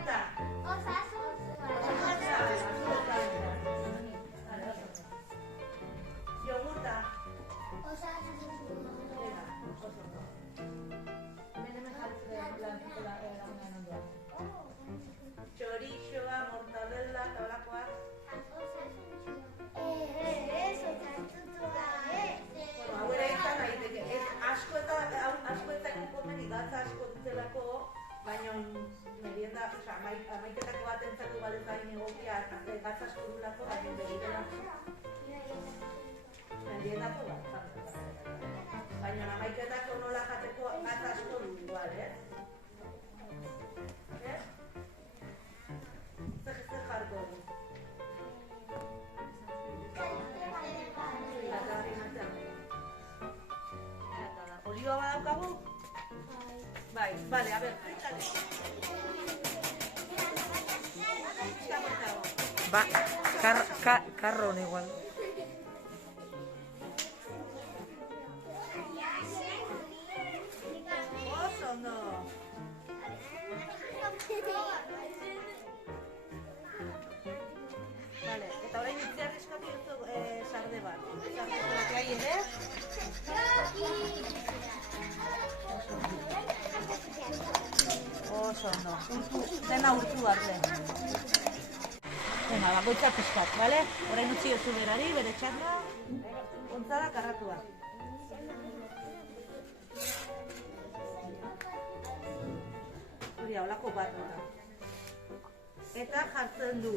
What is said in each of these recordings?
Jogurta. Jogurta. Txorixoa, mortadela, eta holakoak. Hau ere izan daiteke, asko eta komeni gatza asko dutelako, baina merienda, amaiketako bat entzatu balet bain egokia, gatza asko dulako, baina begirelako. Meriendako bat, baina amaiketako nola jateko gatza asko du igual, Zer jarko du? Olioa badaukagu? Bai, bale, a ber, fritale. Ba, karron igual. Oso ondo. Vale, eta orain itzi arriskatu duzu sarde bat. Sarde bat gai ere. Oso ondo. Dena urtu arte. Venga, bakoitza pizkat, bale? Orain utzi duzu berari, bere txanda. Ontzara karratua. Hori holako bat da. Eta jartzen du.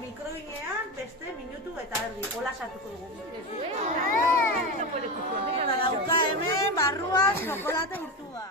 Mikroinean beste minutu eta erdi, hola sartuko dugu. Eta dauka hemen barruan txokolate urtua.